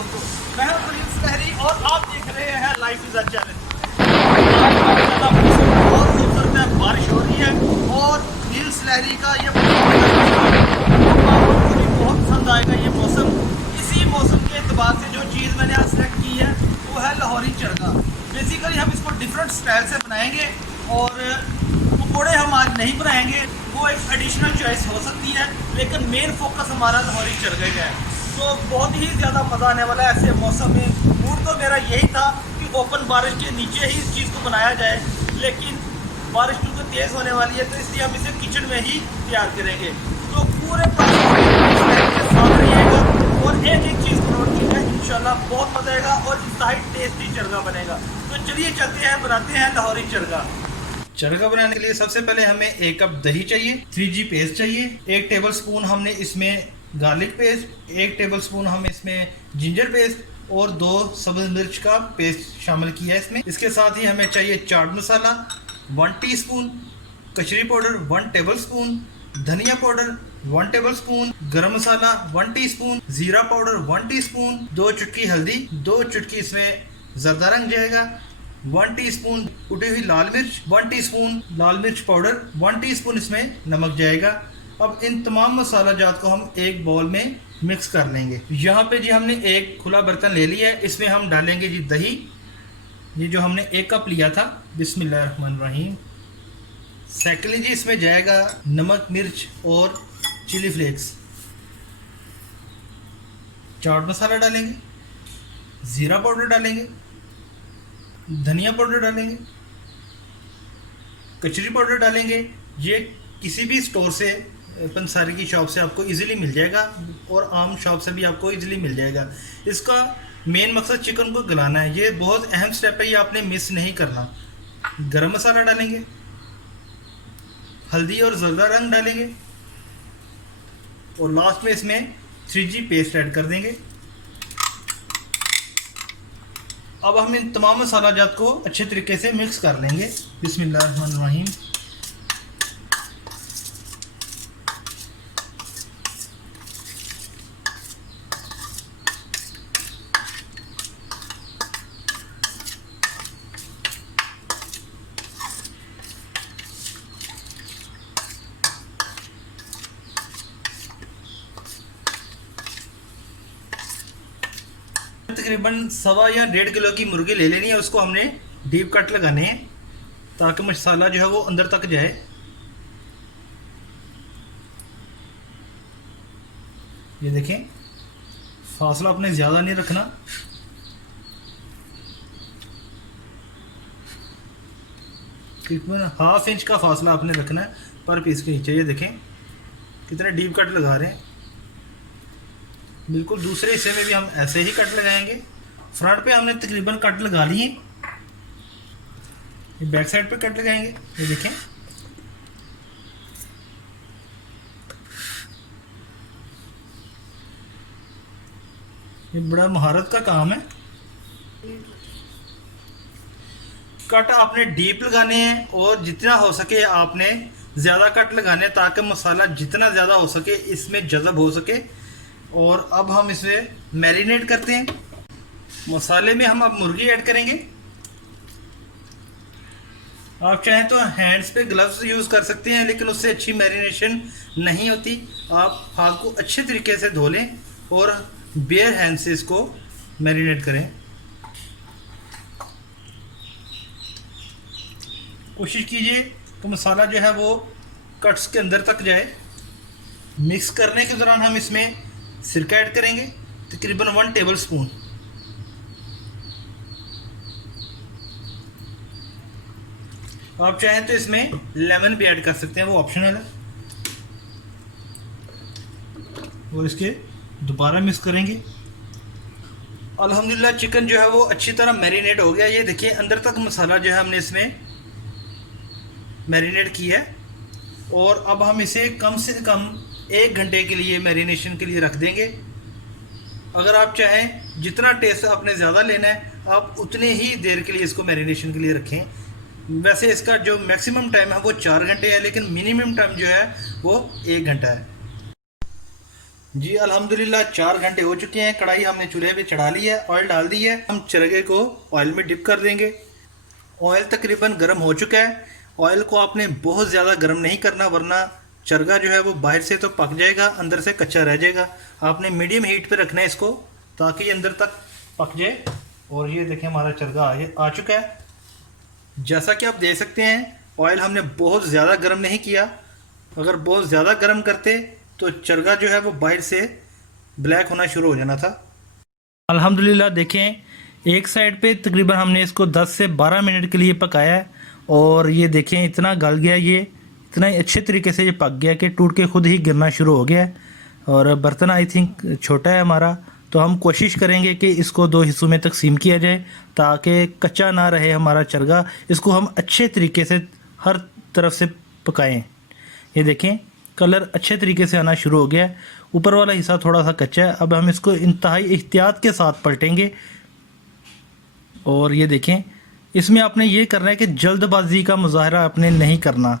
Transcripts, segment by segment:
दोस्तों, मैं हूं प्रिंस लहरी और आप देख रहे हैं लाइफ इज अ चैलेंज। बहुत खूबसूरत है, बारिश हो रही है और प्रिंस लहरी का ये मुझे बहुत पसंद आएगा ये मौसम। इसी मौसम के एतबार से जो चीज़ मैंने आज सेलेक्ट की है वो है लाहौरी चरगा। बेसिकली हम इसको डिफरेंट स्टाइल से बनाएंगे और पकौड़े हम आज नहीं बनाएंगे, वो एक एडिशनल चॉइस हो सकती है, लेकिन मेन फोकस हमारा लाहौरी चरगे का है। तो बहुत ही ज़्यादा मज़ा आने वाला है ऐसे मौसम में। मूड तो मेरा यही था कि ओपन बारिश के नीचे ही इस चीज़ को बनाया जाए, लेकिन बारिश क्योंकि तेज़ होने वाली है तो इसलिए हम इसे किचन में ही तैयार करेंगे। तो पूरे के साथ रहिएगा और एक एक चीज़ को नोट कीजिएगा, इंशाल्लाह बहुत मज़ा आएगा और इंतहाई टेस्टी चरगा बनेगा। तो चलिए चलते हैं, बनाते हैं लाहौरी चरगा। चरगा बनाने के लिए सबसे पहले हमें 1 कप दही चाहिए, 3G पेस्ट चाहिए, 1 टेबल स्पून हमने इसमें गार्लिक पेस्ट, 1 टेबल स्पून हम इसमें जिंजर पेस्ट और 2 सब्ज मिर्च का पेस्ट शामिल किया है इसमें। इसके साथ ही हमें चाहिए चाट मसाला 1 टीस्पून, कचरी पाउडर 1 टेबल स्पून, धनिया पाउडर 1 टेबल स्पून, गरम मसाला 1 टीस्पून, जीरा पाउडर 1 टीस्पून, 2 चुटकी हल्दी, 2 चुटकी इसमें जरदा रंग जाएगा, 1 टीस्पून कुटी हुई लाल मिर्च, 1 टीस्पून लाल मिर्च पाउडर, 1 टीस्पून इसमें नमक जाएगा। अब इन तमाम मसाला जात को हम एक बाउल में मिक्स कर लेंगे। यहाँ पे जी हमने एक खुला बर्तन ले लिया है, इसमें हम डालेंगे जी दही, ये जो हमने 1 कप लिया था। बिस्मिल्लाहिर्रहमानिर्रहीम। सेकेंडली जी इसमें जाएगा नमक, मिर्च और चिली फ्लेक्स, चाट मसाला डालेंगे, ज़ीरा पाउडर डालेंगे, धनिया पाउडर डालेंगे, कचरी पाउडर डालेंगे। ये किसी भी स्टोर से, पंसारी की शॉप से आपको इजीली मिल जाएगा और आम शॉप से भी आपको इजीली मिल जाएगा। इसका मेन मकसद चिकन को गलाना है, ये बहुत अहम स्टेप है, ये आपने मिस नहीं करना। गरम मसाला डालेंगे, हल्दी और जरदा रंग डालेंगे और लास्ट में इसमें 3G पेस्ट ऐड कर देंगे। अब हम इन तमाम मसाला जात को अच्छे तरीके से मिक्स कर लेंगे। बिस्मिल्लाहिर्रहमानिर्रहीम। तकरीबन 1.25 या 1.5 किलो की मुर्गी ले लेनी है, उसको हमने डीप कट लगाने हैं ताकि मसाला जो है वो अंदर तक जाए। ये देखें, फासला आपने ज़्यादा नहीं रखना, तकरीबन 1/2 इंच का फासला आपने रखना है पर पीस के नीचे। ये देखें कितने डीप कट लगा रहे हैं। बिल्कुल दूसरे हिस्से में भी हम ऐसे ही कट लगाएंगे। फ्रंट पे हमने तकरीबन कट लगा लिए, ये बैक साइड पे कट लगाएंगे। ये देखें, ये बड़ा महारत का काम है। कट आपने डीप लगाने हैं और जितना हो सके आपने ज़्यादा कट लगाने हैं ताकि मसाला जितना ज़्यादा हो सके इसमें जज़ब हो सके। और अब हम इसे मैरिनेट करते हैं। मसाले में हम अब मुर्गी ऐड करेंगे। आप चाहें तो हैंड्स पे ग्लव्स यूज़ कर सकते हैं, लेकिन उससे अच्छी मैरिनेशन नहीं होती। आप हाथ को अच्छे तरीके से धो लें और बेयर हैंड से इसको मैरिनेट करें। कोशिश कीजिए कि मसाला जो है वो कट्स के अंदर तक जाए। मिक्स करने के दौरान हम इसमें सिरका ऐड करेंगे, तकरीबन 1 टेबल स्पून। आप चाहें तो इसमें लेमन भी ऐड कर सकते हैं, वो ऑप्शनल है। और इसके दोबारा मिक्स करेंगे। अल्हम्दुलिल्लाह चिकन जो है वो अच्छी तरह मैरिनेट हो गया। ये देखिए अंदर तक मसाला जो है हमने इसमें मैरिनेट किया है और अब हम इसे कम से कम 1 घंटे के लिए मैरिनेशन के लिए रख देंगे। अगर आप चाहें जितना टेस्ट आपने ज़्यादा लेना है आप उतने ही देर के लिए इसको मैरिनेशन के लिए रखें। वैसे इसका जो मैक्सिमम टाइम है वो 4 घंटे है, लेकिन मिनिमम टाइम जो है वो 1 घंटा है। जी अल्हम्दुलिल्लाह 4 घंटे हो चुके हैं। कढ़ाई हमने चूल्हे पे चढ़ा ली है, ऑयल डाल दी है। हम चरगे को ऑयल में डिप कर देंगे। ऑयल तकरीबन गर्म हो चुका है। ऑयल को आपने बहुत ज़्यादा गर्म नहीं करना, वरना चरगा जो है वो बाहर से तो पक जाएगा, अंदर से कच्चा रह जाएगा। आपने मीडियम हीट पे रखना है इसको, ताकि ये अंदर तक पक जाए। और ये देखें हमारा चरगा आ चुका है। जैसा कि आप देख सकते हैं, ऑयल हमने बहुत ज़्यादा गर्म नहीं किया। अगर बहुत ज़्यादा गर्म करते तो चरगा जो है वो बाहर से ब्लैक होना शुरू हो जाना था। अल्हम्दुलिल्लाह देखें एक साइड पे तकरीबन हमने इसको 10 से 12 मिनट के लिए पकाया है। और ये देखें इतना गल गया, ये इतना ही अच्छे तरीके से ये पक गया कि टूट के खुद ही गिरना शुरू हो गया है। और बर्तन आई थिंक छोटा है हमारा, तो हम कोशिश करेंगे कि इसको 2 हिस्सों में तकसीम किया जाए ताकि कच्चा ना रहे हमारा चरगा। इसको हम अच्छे तरीके से हर तरफ से पकाएं। ये देखें कलर अच्छे तरीके से आना शुरू हो गया है। ऊपर वाला हिस्सा थोड़ा सा कच्चा है। अब हम इसको इंतहाई एहतियात के साथ पलटेंगे। और ये देखें इसमें आपने ये करना है कि जल्दबाजी का मुजाहरा आपने नहीं करना।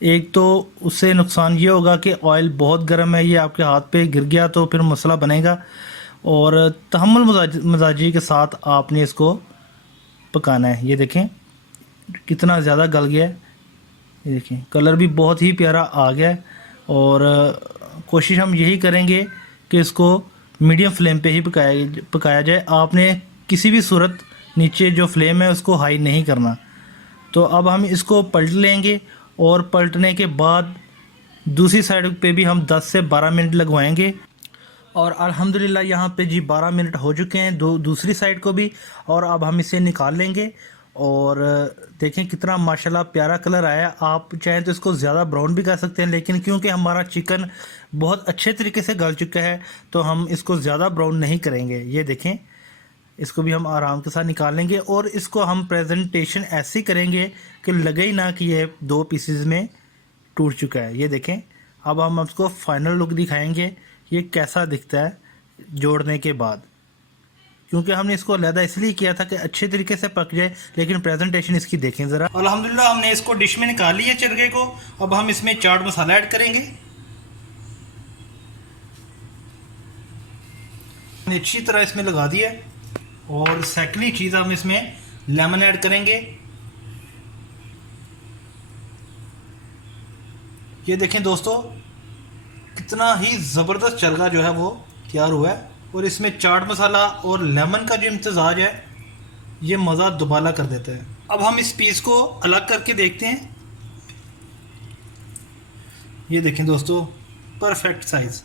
एक तो उससे नुकसान ये होगा कि ऑयल बहुत गर्म है, ये आपके हाथ पे गिर गया तो फिर मसला बनेगा। और तहम्मुल मजाजी के साथ आपने इसको पकाना है। ये देखें कितना ज़्यादा गल गया है। ये देखें कलर भी बहुत ही प्यारा आ गया है। और कोशिश हम यही करेंगे कि इसको मीडियम फ्लेम पे ही पकाया जाए। आपने किसी भी सूरत नीचे जो फ्लेम है उसको हाई नहीं करना। तो अब हम इसको पलट लेंगे और पलटने के बाद दूसरी साइड पे भी हम 10 से 12 मिनट लगवाएंगे। और अल्हम्दुलिल्लाह यहाँ पे जी 12 मिनट हो चुके हैं दूसरी साइड को भी। और अब हम इसे निकाल लेंगे। और देखें कितना माशाल्लाह प्यारा कलर आया। आप चाहें तो इसको ज़्यादा ब्राउन भी कर सकते हैं, लेकिन क्योंकि हमारा चिकन बहुत अच्छे तरीके से गल चुका है तो हम इसको ज़्यादा ब्राउन नहीं करेंगे। ये देखें इसको भी हम आराम के साथ निकाल लेंगे। और इसको हम प्रेजेंटेशन ऐसी करेंगे कि लगे ही ना कि ये 2 पीसेस में टूट चुका है। ये देखें अब हम उसको फाइनल लुक दिखाएंगे ये कैसा दिखता है जोड़ने के बाद, क्योंकि हमने इसको अलहदा इसलिए किया था कि अच्छे तरीके से पक जाए। लेकिन प्रेजेंटेशन इसकी देखें ज़रा। अल्हम्दुलिल्लाह हमने इसको डिश में निकाल लिया चरगे को। अब हम इसमें चाट मसाला ऐड करेंगे। हमने अच्छी तरह इसमें लगा दिया। और सेकंडली चीज़ हम इसमें लेमन ऐड करेंगे। ये देखें दोस्तों कितना ही ज़बरदस्त चरगा जो है वो तैयार हुआ है। और इसमें चाट मसाला और लेमन का जो इम्तजाज है ये मज़ा दुबाला कर देता है। अब हम इस पीस को अलग करके देखते हैं। ये देखें दोस्तों परफेक्ट साइज़।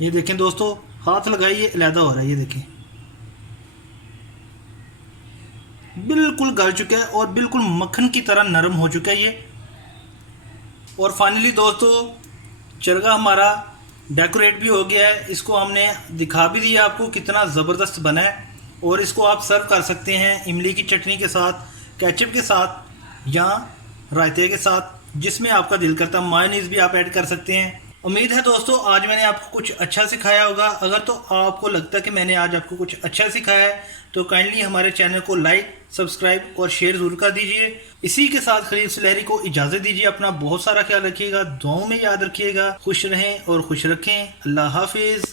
ये देखें दोस्तों हाथ लगाइए अलहदा हो रहा है। ये देखें बिल्कुल गल चुका है और बिल्कुल मक्खन की तरह नरम हो चुका है ये। और फाइनली दोस्तों चरगा हमारा डेकोरेट भी हो गया है। इसको हमने दिखा भी दिया आपको कितना ज़बरदस्त बना है। और इसको आप सर्व कर सकते हैं इमली की चटनी के साथ, केचप के साथ या रायते के साथ, जिसमें आपका दिल करता। मायोनीज़ भी आप ऐड कर सकते हैं। उम्मीद है दोस्तों आज मैंने आपको कुछ अच्छा सिखाया होगा। अगर तो आपको लगता है कि मैंने आज आपको कुछ अच्छा सिखाया है तो काइंडली हमारे चैनल को लाइक, सब्सक्राइब और शेयर ज़रूर कर दीजिए। इसी के साथ खलील सुलहरी को इजाज़त दीजिए। अपना बहुत सारा ख्याल रखिएगा, दुआओं में याद रखिएगा। खुश रहें और खुश रखें। अल्लाह हाफिज़।